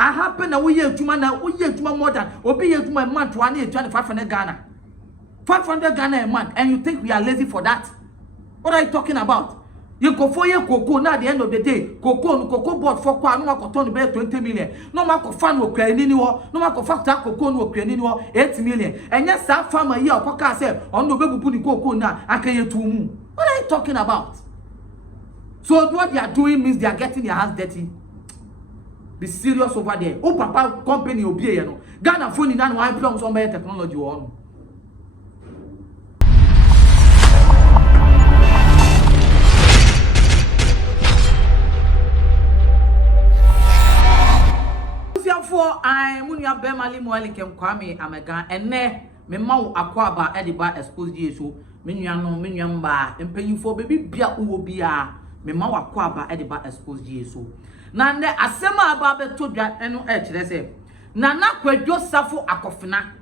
I happen na we ye juma more than obi ye juma month 1,500 Ghana. 500 Ghana a month, and you think we are lazy for that? What are you talking about? You go for your cocoa now at the end of the day. Cocoa bought for no more turn to 20 million. No more fan will create anymore. No more factor cocoa will create anymore 8 million. And yes, that farmer here or coca said on the baby put the cocoa now. I can you to move. What are you talking about? So what they are doing means they are getting their hands dirty. Be serious over there. Oh, papa company will be here. No Ghana phone in and one plums on my technology on. For I munya bemali mwalikem kwame amega ene me mawo akwaba ediba Xposed yeso menua no menuamba empanyifo bebi bia uwo bia me mawo akwaba ediba Xposed yeso na nde asema aba betodwa eno kire se na Kwadwo Safo akofena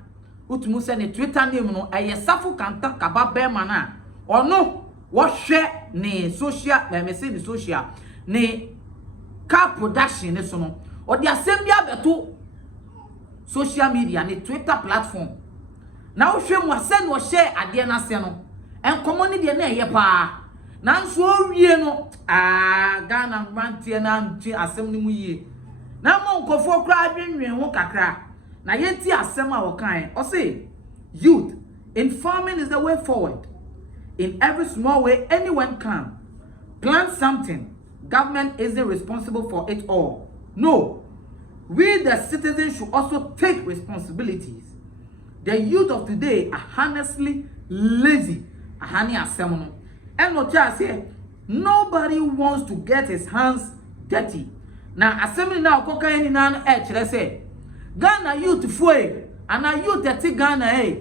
utumu se ne Twitter name no eye Safo Kantanka bema na ono wo hwe ne social message ni social ne car production ne so no or the assembly beto social media ni Twitter platform. Now she mo send or share ade na se no. En common de na ye pa. Na nso wie no Ghana mantie na nti asem ni mu yie. Na mo nkofo kra adwenwen ho kakra. Na yenti asem a wokan. O say youth informing is the way forward. In every small way anyone can plan something. Government isn't responsible for it all. No, we the citizens should also take responsibilities. The youth of today are honestly lazy. And no just say nobody wants to get his hands dirty. Now assembly now koka any nan say Ghana youth fue and a youth that Ghana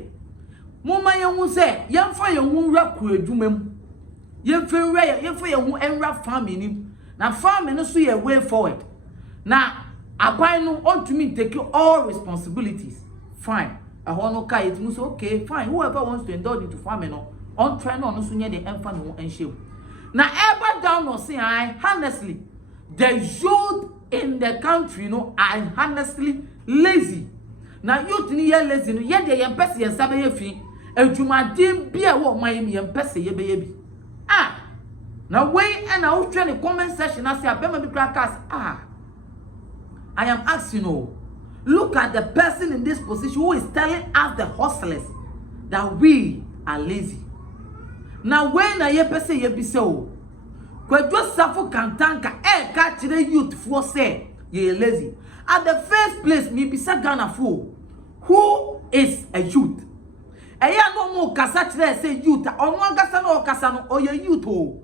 Muma ye say yemfa ye hu ra ku adwumam. Yemfa ye hu enra farming. Na farming no so ye way forward. Now, I no want to me take all responsibilities. Fine. I want no car it must okay, fine. Whoever wants to indulge into farming on try no so near the infant and show. Now ever down no say I honestly the youth in the country are honestly lazy. Now youth ni lazy no ye dey empese ye sabe ye fi adwumaden bia wo man ye empese ye be ye bi. Now way and I will try the comment section I say abema bi crackers I am asking you, look at the person in this position who is telling us the hustlers that we are lazy. Now when I person ye be so, Kwadwo Safo Kantanka catch the youth for say ye lazy. At the first place, me be Ghana for who is a youth. Eya no more kasa say youth. Onwa kasa no kasa no or ye youth o.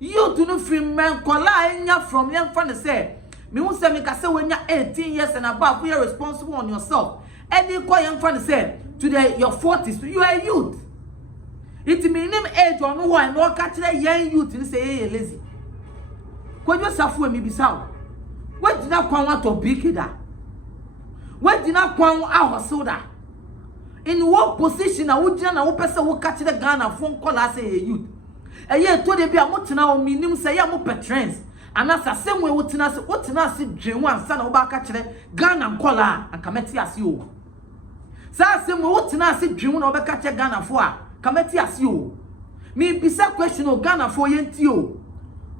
Youth no free men kola enya from young fan say. Me who say me kase when you're 18 years and above, we are responsible on yourself. And you call young friend say today your 40s, you are a youth. It mean him age or no one no catch the young youth and say hey lazy. Kwadwo Safo me be sao. What did not want to be kida? What did not want our soda? In what position I would na wo person who catch the Ghana phone call as a youth. A year to the be a motina o minim say ya mo petrens. And as a same way, what tenacity dream one son of Bacachre, Ghana Cola, and Committee as you. So, same way, what tenacity dream of Bacachre Ghana for, Committee as you. Me be some question of Ghana for you.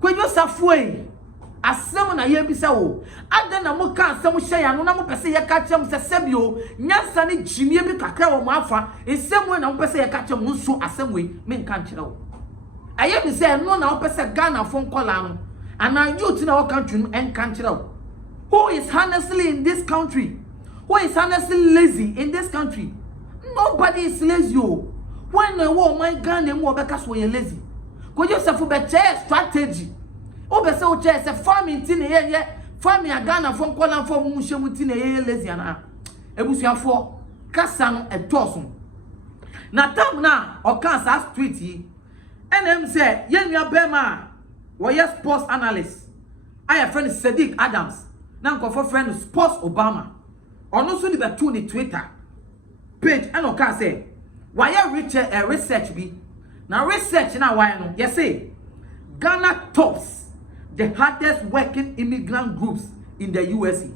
Kwadwo Safo, as someone I hear be so. I then a mocha, some shay, and no more say a catch him, says Sebio, Yansani Jimmy Bicacra or Mafa, is someone I'll say a catch him, so as some way, men can't know. I hear me say, no, now, Pessa Ghana phone call. And our youth in our country and country. Who is honestly in this country? Who is honestly lazy in this country? Nobody is lazy. When I want my gun and more because we are lazy. Kwadwo Safo be strategy. Obe se o che se farming tin ye farming a Ghana from Kolan for mushemu tin ye lazy ana. Ebusuafo kasa no etoso. Na tam na o kan sa street yi. NM say ye nua bema Warrior sports analyst. I have friend Sadiq Adams. Now go for friend Sports Obama. Or no so the betu ni Twitter page. And okay say why research be now research now why no. Yes say Ghana tops the hardest working immigrant groups in the USA.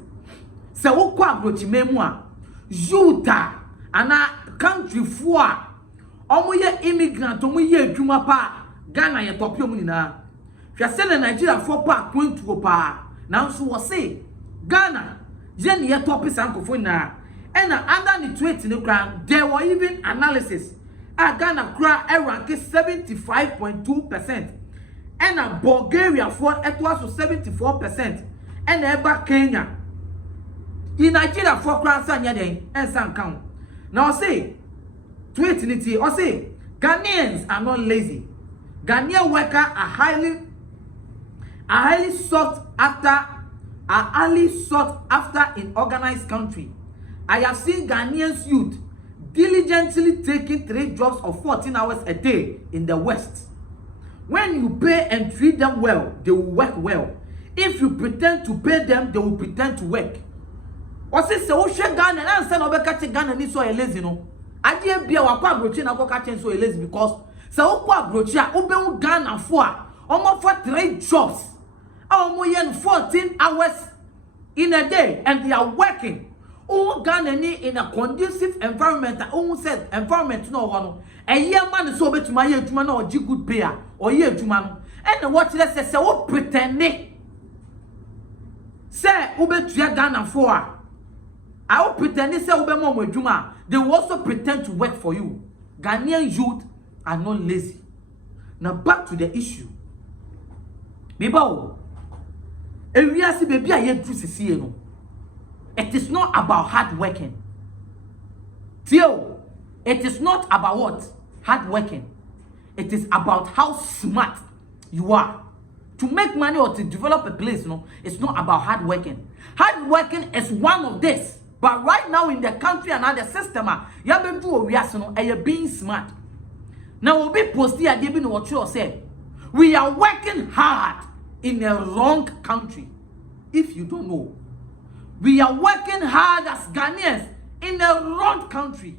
se wo kwa abrochi memu a youta ana country fo a omo ye immigrant omo ye adwuma pa Ghana ye topio mu nyina hwe se na Nigeria fo pa kwentuo pa na nso wo se Ghana je ne ye topi sankofo na and under the tweet in the ground there were even analysis Ghana kra rank 75.2% and Bulgaria for it was 74% and eba Kenya in Nigeria for kra sanya den and san count now say tweet in it or say Ghanaians are not lazy. Ghanaian workers are highly sought after in organized country. I have seen Ghanaians youth diligently taking 3 jobs of 14 hours a day in the West. When you pay and treat them well, they will work well. If you pretend to pay them, they will pretend to work. Or say so Ghana and say no be catch Ghana ni so lazy no. Aje bia wa kwa brochi na go catch so lazy because so kwa brochi a obewu Ghana for almost for 3 jobs. Almost 14 hours in a day and they are working. Oh, Ghana in a conducive environment. Oh, said environment no one. A year man so bet to my year to man or good payer or year to man. And what let's say, so pretending. Say, Ube to Ghana for. I will pretend say Ube Momo Juma. They will also pretend to work for you. Ghanaian youth are not lazy. Now back to the issue. Mebao. And we are see baby I yet to see no. It is not about hard working. Theo, it is not about what? Hard working. It is about how smart you are. To make money or to develop a place, no, it's not about hard working. Hard working is one of this. But right now in the country and the system, you have to do and you're being smart. Now we'll be posting and giving what you say. We are working hard in a wrong country. If you don't know. We are working hard as Ghanaians in a wrong country.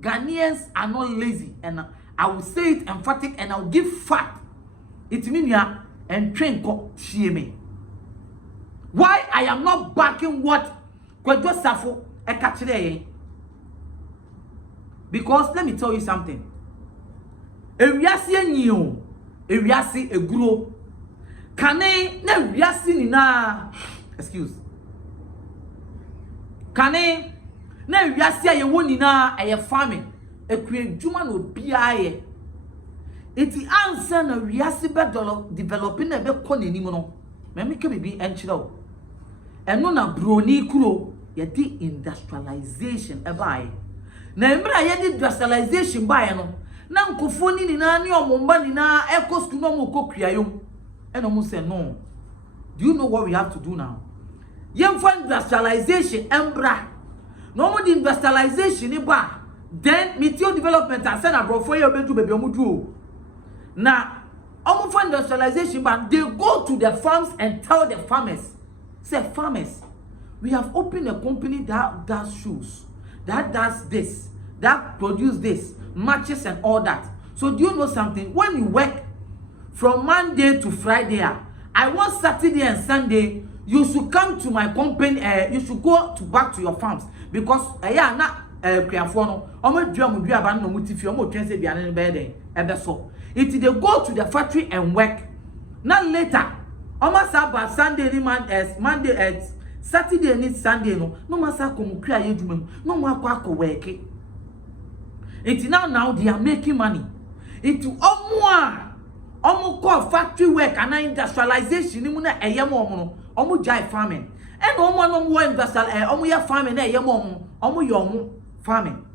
Ghanaians are not lazy, and I will say it emphatic, and I will give fact. It means ya and train ko me. Why I am not backing what Kantanka Safo Jnr. Because let me tell you something. Ewiase enyo, ewiase eguro. Kane na ewiase ni na excuse. Kane na wiase aye woni na aye farming ekredwuma no biaye eti ansa na wiase be developing na be konani mu no me ke bibi enchire o eno na broni kuro ye di industrialization e baaye na emra ye di industrialization baaye no na nkofo ni na ne omomba ni na ekos no mo kokriayom eno mo say no. Do you know what we have to do now? Yemfa industrialization embra no more the industrialization iba then meteo development asen abro for you bedu baby omudu na omu industrialization but they go to the farms and tell the farmers, say farmers, we have opened a company that does shoes, that does this, that produce this, matches and all that. So do you know something? When you work from Monday to Friday, I want Saturday and Sunday you should come to my company. You should go back to your farms because yeah na kriafo no omo dua mo dua ba no mutifi omo twen se bia ne be den ebe so it they go to the factory and work. Now later omo sa ba Sunday ni Monday Saturday ni Sunday no masa kom kria yedwuma no mo akọ work it now they are making money into omo call factory work and industrialization ni mu na eyem omo no jai farming and no industrial ya farming na eyem omo yo farming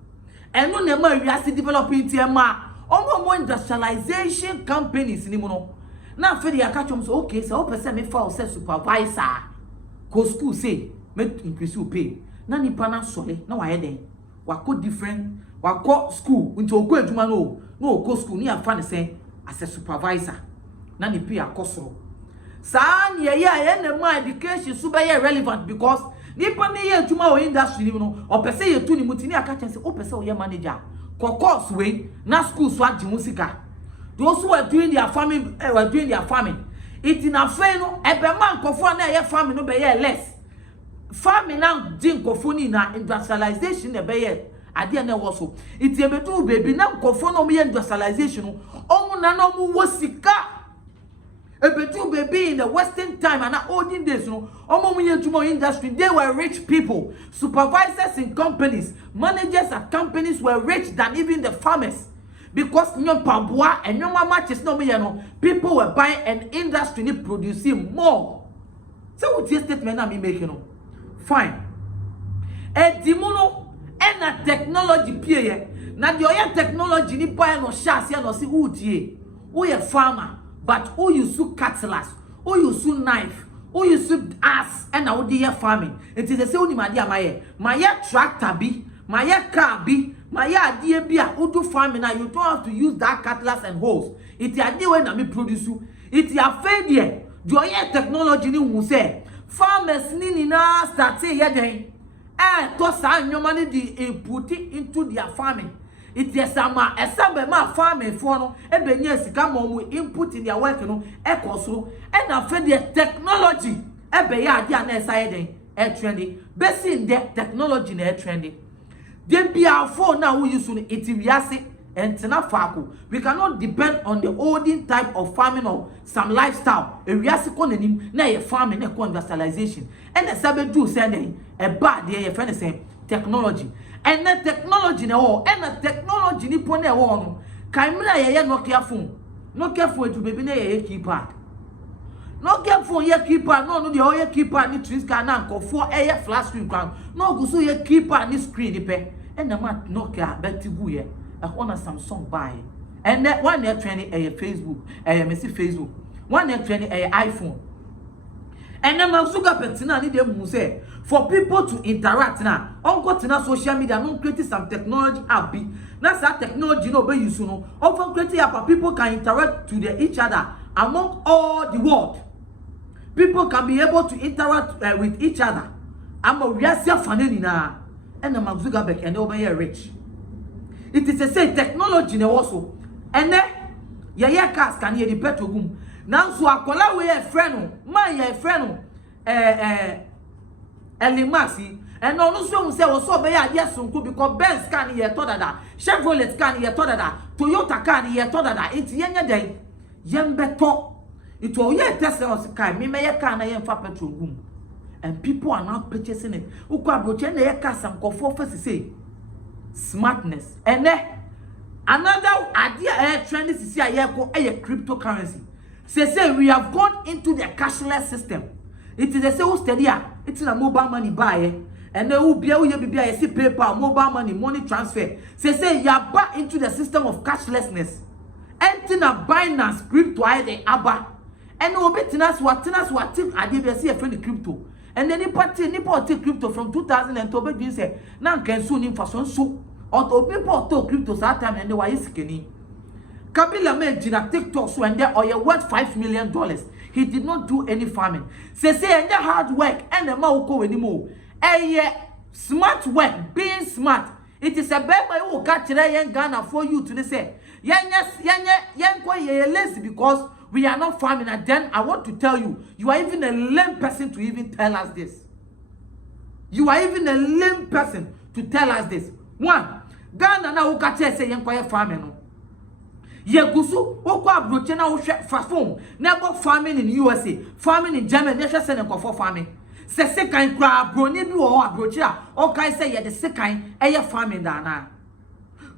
and no na ma wiase developing tema omo industrialization companies ni mu no na fe dey akachom so okay so person me fa say supervisor ko school say make increase you pay na nipa na sole na wa den wako different wako school into ogo adwuma no ogo school ni afa ne say as a supervisor na ni pay akosoro sa ni ye na ma education so be relevant because nipa ne ye adwuma o industry ni no o pese ye tu ni mutini akachen say o pese o ye manager ko course we na school so agi musika those who are doing their farming it in a fe no ebe man kofo na ye farming no be ye less farming now din kofoni na industrialization na beye ade na wo so iti ebedu baby na kofono mo industrialization omu na no mu wosika ebedu baby in the western time and olden days no omu mu industry they were rich people, supervisors in companies, managers at companies were rich than even the farmers. Because nyo pabua and nyo matches no me no people were buying and industry ni producing more. So what is statement na me making no? Fine. E dimuno and a technology pie na the oya technology ni buy no shasi no si udie. Who ye farmer but who use cutlass, who use knife, who use ass and na odi farming. It is the same ni madia maye tractor bi, maye car bi. My idea be a udu farming now. You don't have to use that cutlass and hoes. It's the idea when I produce you. It's your failure. Joy technology ni who say farmers ni na start say yeden. To sign your money the put it into their farming. It's yes sama ma farming for no. Yes come on we input in their work no. Through and I fed the technology. Ya dia na sayeden. Trendy. Best in the technology na trendy. Then be our phone now we use it viase and tenafaku. We cannot depend on the olden type of farming or some lifestyle. A viase konenim na ye farming na industrialization. And the sabe do sending a bad ye friend same technology. And the technology na all and the technology ni pone no. Kaimra ye Nokia phone. Nokia phone to baby na ye keypad. Nokia phone ye keypad no the all ye keypad ni trees can na for a flash screen crown. No go so ye keypad ni screen pe. And the man Nokia betigu ye. A honor Samsung buy. And that one year training a Facebook, a messy Facebook. 1 year training a iPhone. And then my sugar petina need them say for people to interact now. On tina social media, no create some technology app be. That's that technology no be use no. Often create app people can interact to each other among all the world. People can be able to interact with each other. I'm a real fan na. And the Mark Zuckerberg and over here rich. It is a say technology ne also. And then ya cars can hear the petrol boom. Now so akola we a friend man ya friend Elimasi and no so say we so be ya dia sonko because Benz can hear to that, Chevrolet can hear to that, Toyota can hear to that. It's yenya day yem beto. It will ye Tesla us kai me ya car na yem fa petrol boom. And people are now purchasing it. Ukwa broche na ye car some kofo first say smartness. And then another idea trend is here a cryptocurrency. Say we have gone into the cashless system. It is a sales steady. It's a mobile money buy. And then will be a see paper, mobile money transfer. Say you are back into the system of cashlessness. Entering a Binance crypto the ABBA. And no bet what I did see a friend crypto. And then he take crypto from 2012. You say now can soon in for so. Or people talk crypto that time and they were skinny. Kabila made Gina TikTok so and there or you worth $5 million. He did not do any farming. Say and the hard work and the mauko anymore. Smart work, being smart. It is a baby who catch a Ghana for you to say. Lazy because we are not farming. And then I want to tell you, you are even a lame person to even tell us this. You are even a lame person to tell us this. One, Ghana na ukache say yenkoye farming no. Yegusu okwa abroche na wohwe fafom na go farming in USA, farming in Germany, na hwe say nkofo farming. Se sekan kra broni bi wo abroche a o kai say ye de sekan eye farming da na.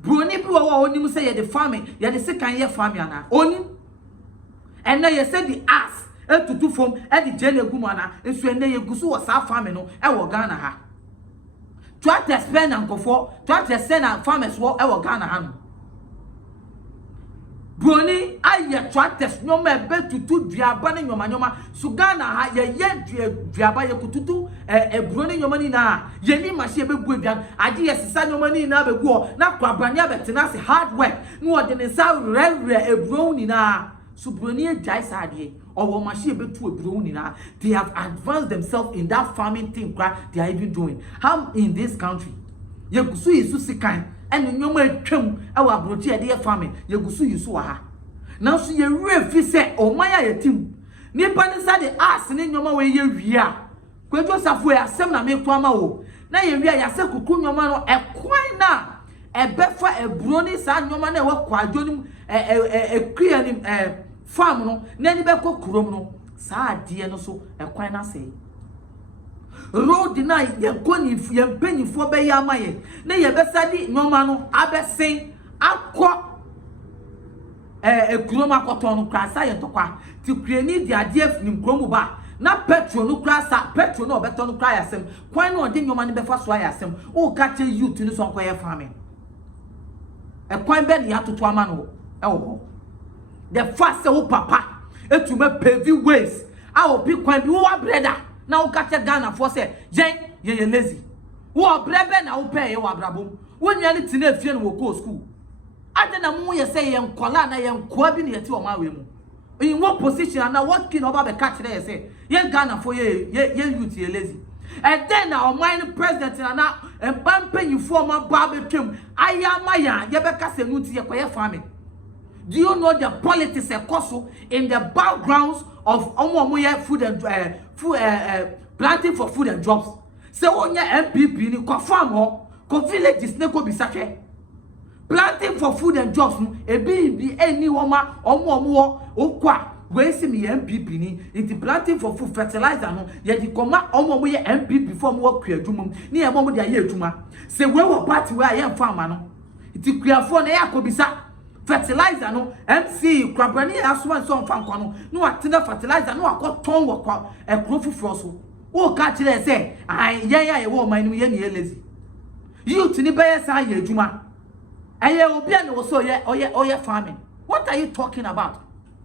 Broni bi wo onim say ye de farming, ye de sekan ye farming ana. Onim. And na ye say the ass etutu fom e de jele gumu ana, enso ene yegusu wo sa farming no e wo Ghana ha. Try to spend and go for, try to send our farmers what our Ghana hand. Brony, I tractors no me bet to do diabani nyoma so Ghana ha ye diaba ye kututu brony nyoma na ye ni machine be buabian ade ye sisa nyoma ni na be go na kwabania betena se hard work no de ne sa re brony na so brony jai sadie or machine be to brony na they have advanced themselves in that farming thing they are even doing. How in this country ye gusu isu sikan and nyoma twam e wa brochi e de farming ye gusu isu ha now so ye fi say o maya ye tim nipa ne sa de ass ne nyoma we ye wia Kantanka Safo asem na me kwama wo na ye wi ya se kuku nyoma no ekwan na ebefa ebroni sa nyoma na we kwadwo nim ekua nim farm no na ni be kokurom no sa ade no so ekwan na sei road na ye koni ye mpanyifo be ya maye na ye besadi nyoma no abesen akọ ekurom akoto no krasa ye tokwa ti kreni di ade afnim kromu ba na petrol no krasa petrol no obeto no kra yasem kwan no de nyoma ne befa so ayasem o ka che youth ni so nkoye farming kwan be ne atoto ama no wo the first wo papa etume pavy ways a wo bi kwan bi wo brother na wo ka che Ghana for say ye lazy wo brebe na wo pay ye wo abrabom wo nya ne tine afie no wo go school ade na mu ye say ye nkola na ye nkoa bi ne yeti o ma we mu in what position and now what kin over the catch there say ye Ghana for ye youth ye lazy and then our mind president and now and pampen you former barbecue ayamaya ye beka se nuti ye koye farming. Do you know the politics ekoso in the backgrounds of food and planting for food and jobs? Se onye MPP ni ko farm ho ko villages ne ko bisake planting for food and jobs no ebi any woman omo okwa we see me MPP ni it planting for food fertilizer no ye di koma omo ye MPP for mo kwa adwuma ni e mo de aye adwuma se we wo party we aye farm no it kuafo na ya kobisa fertilizer no MC kwabani asoma so mfa nkwa no atena fertilizer no akoton wo kwa ekro fufuro so wo ka kire se ye wo man ni ye ni lazy youth ni be sa ye adwuma aye obi an wo so ye oye farming. What are you talking about?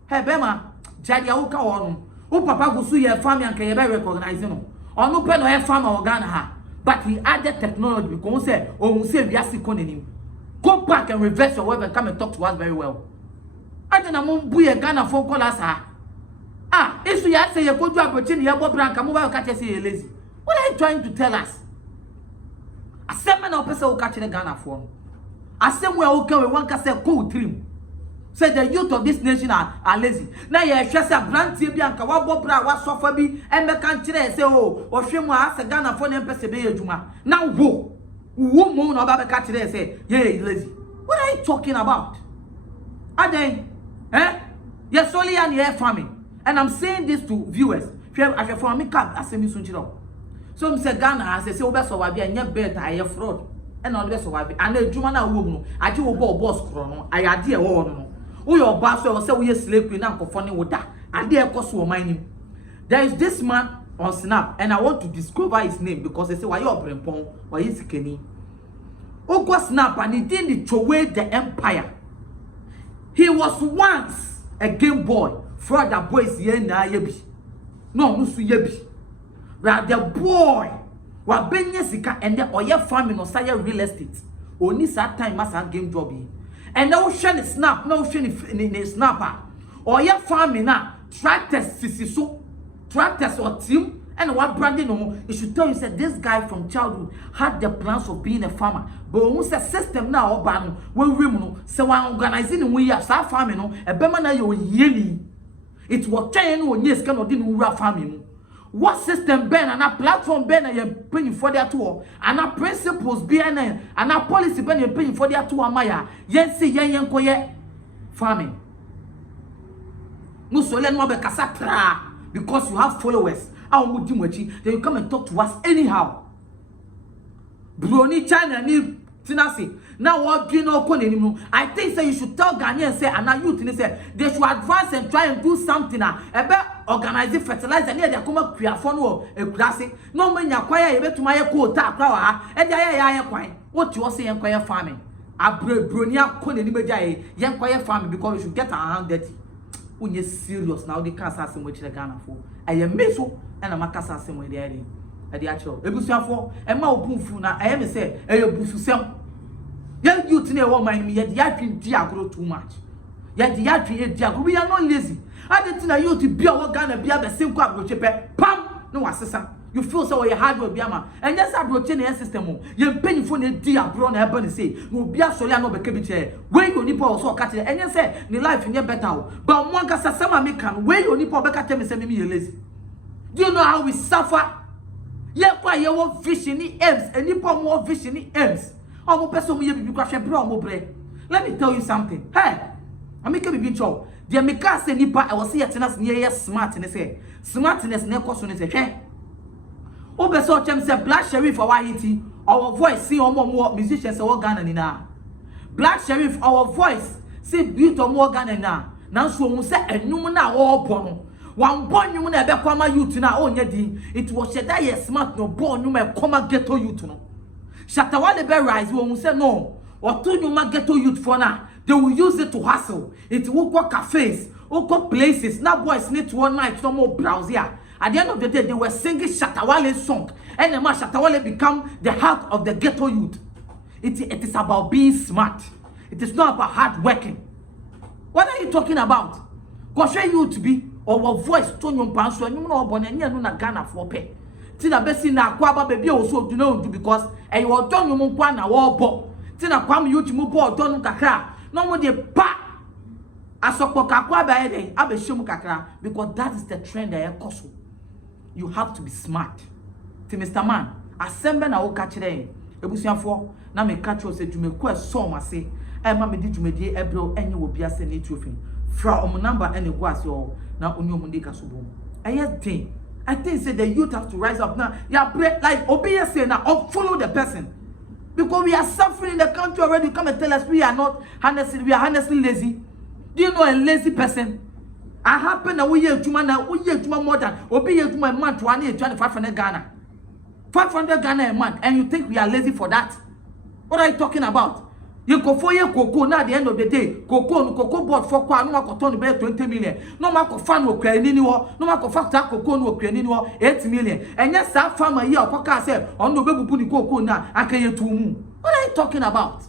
Hey Bema Jadia uka wonu u papa go so ye farming and can be recognize no onu pe no ye farmer organ ha but he added technology because say ohun say biasi konenim. Go back and reverse your word and come and talk to us very well. I don't know bu ye Ghana for callers ha if you say you go to opportunity you go brank am ba catch say you lazy. What are you trying to tell us? Asem na opese o catch the Ghana for asem we o kan we wan ka say go trim. Say the youth of this nation are lazy. Now you share say brantie bi anka wa bobra wa sofa bi e me kan kire say o hwemu asa Ghana for na pese be adwuma. Now wo mo na ba be ka kire say yeah lazy. What are you talking about? Aden yes only an air farming. And I'm saying this to viewers. I for me card asemi sunchiro. So me say Ghana has say we be so wa bi anya bet aye fraud. And all the best of and adwuma na wo mu no age wo boss kro no ayade e wo no wo your boss so say we slave queen na nkofo ne wo da ade e koso wo man nim. There is this man on Snap and I want to discover his name because they say why you obrempon why is sikeni o go Snap and he didn't throw away the empire. He was once a game boy for the boys here na yebi no musu yebi but the boy wa benye sika and the oye farming no say real estate oni that time masa game job yi and now share snap now share ni snapper oye farming na tractors sisi so tractors or team and what branding no it should tell you say this guy from childhood had the plans of being a farmer but when say system na oba no we no say one organizing we ya sa farming no e be ma na yo yeli it was trying no onye sika no di no farming. What system ben and a platform ben and you paying for their tour and a principles behind and a policy ben you paying for their tour maya yen see yen koye farming no so let no be kasa because you have followers then you come and talk to us anyhow brony China ni tinasi now what you know konenimu. I think say you should tell Ghanaians say and youth ni say they should advance and try and do something about organize fertilizer near their come creafo no ekurase no manya kwaya ye betuma ye ko ta akra wa ha e dia ye kwan what you say yen kwaya farming abronia koneni meja yen kwaya farming because we should get our hand dirty. Unye serious now the cancer asem we chire Ghana for eye meso and amakasa asem we dey e dey actual ebusuafo e ma opunfu na eye me say eye bususem ye youth na e wo man mi ye dey atwi di agro too much ye dey atwi e di agro we are not lazy. I didn't know you to be a Ghana be a same crap with pam no assessor. You feel so you hard with Biama and yes I brought in a system. You pay for the dear brown ebony say no be a soya no be chair. Where you nipple also catch it and you say the life in your better. But one can make where you nipple back at me say me lazy. Do you know how we suffer Ye kwa ye wo vision ni aims, any po more vision ni aims. Omo person mo ye bibi kwa hwe bro omo bre. Let me tell you something. Hey, I make bibi cho. Dia me ka se nipa e wo se yetenas ne ye smart ne say. Smartness ne koso ne say hwe. Obe so chem say Black Sheriff our hiti, our voice see omo musicians e wo Ghana ni na. Black Sheriff our voice see beat omo Ghana na. Nanso omo say enum na wo bo no. One born you na be kwama youth na onye din. It was said that ye smart no born you me kwama ghetto youth no. Shatawale be rise we say no. Or to you ma ghetto youth for na. They will use it to hustle. It will go cafes, will go places. Now boys need to one night no more browse here. At the end of the day, they were singing Shatawale's song. And the man Shatawale become the heart of the ghetto youth. It is about being smart. It is not about hard working. What are you talking about? Because you to be our voice to your pants and you know born and you na Ghana for pay. Tina besi na kwaba baby also do know because and you are done you mo kwa na wo bo. Tina kwam you to mo bo don kakra. No more the pa asokpo kakwa ba eden abehim kakra because that is the trend that cause. You have to be smart. To Mr. Man, assemble na wo ka kire ebusuafo na me ka kire se dwume ko esom ase e ma me di dwumedie ebro enye wo bia se ne trofin fra number ene go ase o na oni omundi ka so bom thing. I think say the youth have to rise up now. Yeah, like obey say now follow the person. Because we are suffering in the country already. You come and tell us we are not honestly, we are honestly lazy. Do you know a lazy person? I happen that we year more than obey you to my month 500 Ghana. 500 Ghana a month, and you think we are lazy for that? What are you talking about? You go for your cocoa now at the end of the day. Cocoa bought for qua no more 20 million. No more fan will create anymore. No more factor cocoa no create anymore 8 million. And yes, that farmer here or say on the baby put cocoa now and can you to What are you talking about?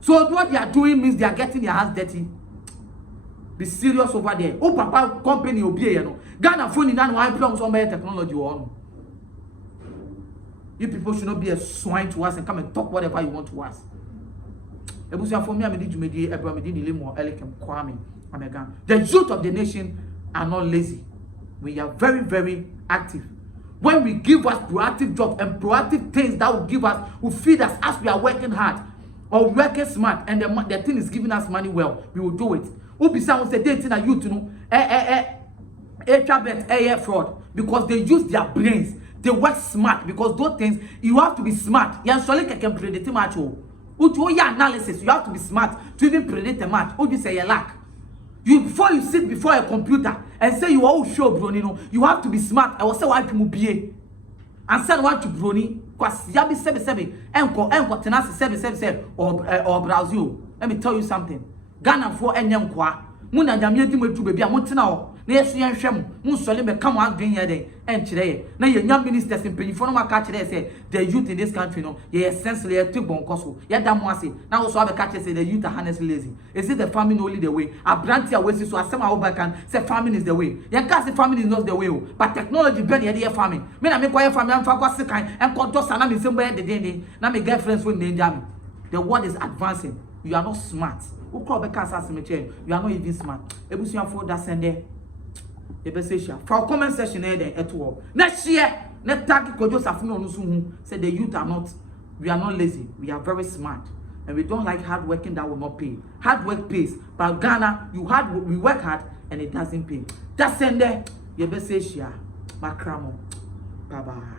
So what they are doing means they are getting their hands dirty. Be serious over there. Oh, papa company will be you know. Ghana phone in that one plums on my technology on. You people should not be a swine to us and come and talk whatever you want to us. For me, the youth of the nation are not lazy. We are very, very active. When we give us proactive jobs and proactive things that will give us, will feed us as we are working hard or working smart, and the thing is giving us money well, we will do it. Ubisa say they think youth know fraud because they use their brains. They work smart because those things you have to be smart. You can predict much. Your analysis, you have to be smart to even predict a match. Or you say you lack. Before you sit before a computer and say you are sure, Brony, you have to be smart. I will say why you be and send one to Brony, because Yabi 77 and Tenasi 777 or Brazil. Let me tell you something. Ghana for Enyamqua, Muna Yamia to baby, I want to know. Yes, you and Mussolini may come out green day and today. Now, your young ministers in Peniforma catch say the youth in this country, no, yes, essentially a tube on Cosso. Yet, Damwasi. Now, also have a catcher say the youth are honestly lazy. Is it the farming only the way? A branch away so I somehow back and say farming is the way. Your cast farming is not the way, but technology benny idea farming. Men I make why farming and for kind and call Dosanam in somewhere the day. Now, my girlfriends will name jam. The world is advancing. You are not smart. Who call the cast as you are not even smart. Ebusian for that send there. For comment section at all. Next year, let tag Joseph said the youth are not, we are not lazy, we are very smart. And we don't like hard working that will not pay. Hard work pays. But Ghana, we work hard and it doesn't pay. That's in there. Yebesesia. Makramo. Bye-bye.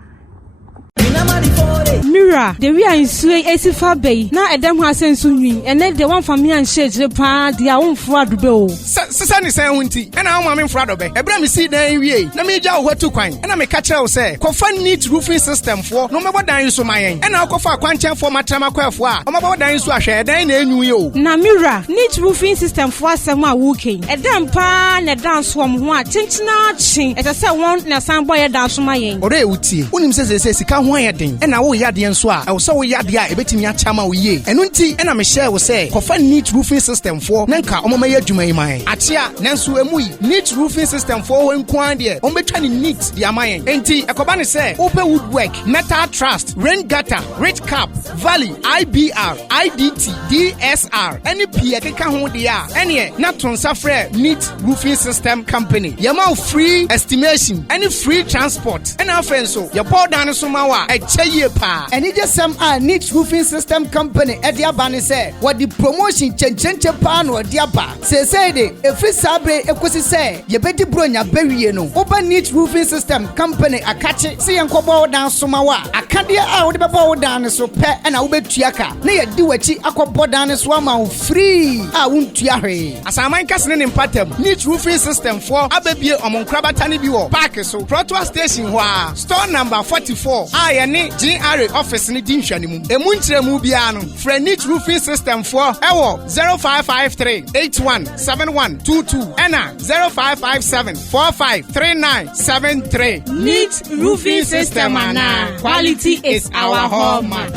Mira, the we are in Sway Asifa Bay. Now a damn has sent swimming, and then the one from me and shades the pan, their own fraud bill. Sunny Santi, and I'm in front of it. A bram see there in ye. Let me jaw what to coin, and I'm a catcher say, Confine neat roofing system for no matter than you so my end. And I'll go for a quantum for my Tamaquafwa, or my than you share, then you. Now, Mira, neat roofing system for summer walking. A damn pan, a dance from one, tinch, as I said, one, and a sound boy a dance from my end. Or they would see. When him says, he can't wire thing, and I will adeɛ nso a ɛwɔ sɛ woyɛ adeɛ a ɛbɛtumi akyama wo yie ɛno nti ɛna mehyɛ wo sɛ kɔfa neat roofing system foɔ na nka ɔmɔmɛyɛ adwuma yi man akyea nanso emu yi neat roofing system foɔ wɔ nkoa deɛ ɔmbɛtwa ne neat de ama yɛn enti ɛkɔba ne sɛ wopɛ woodwork metal trust rain gutter rich cap valley IBR IDT DSR ɛne pii ɛkeka ho deɛ a ɛneɛ na to nsa frɛ neat roofing system company yɛma wo free estimation ɛne free transport ɛna afei nso yɛbɔ dan no so ma wo a ɛkyɛ yie paa ɛne gye sɛm a neat roofing system company ɛde aba ne sɛ wɔde promotion kyɛnkyɛnkyɛ paa na wɔde aba seesei de ɛfiri saa bere ɛkɔsi sɛ yɛbɛdi bronya bɛwie no woba neat roofing system company akakye sɛ yɛnkɔbɔ wo dan so ma wo a akadeɛ a wode bɛbɔ wo dan no so pɛ ɛna wobɛtua ka na yɛdi w'akyi akɔbɔ dan no so ama wo free a wontua hwee asaman kase ne mpatam neat roofing system for abɛbie ɔmonkrabata ne bi wɔ park so Protoa station hɔ a store number 44 a yɛne GRA office ne di nhwɛ ne mu emu nkyerɛmu biara no frɛ neat roofing system for ɛwɔ 0553 817122 ɛna 0557 453973 Neat roofing system, Anna. Quality is our hallmark.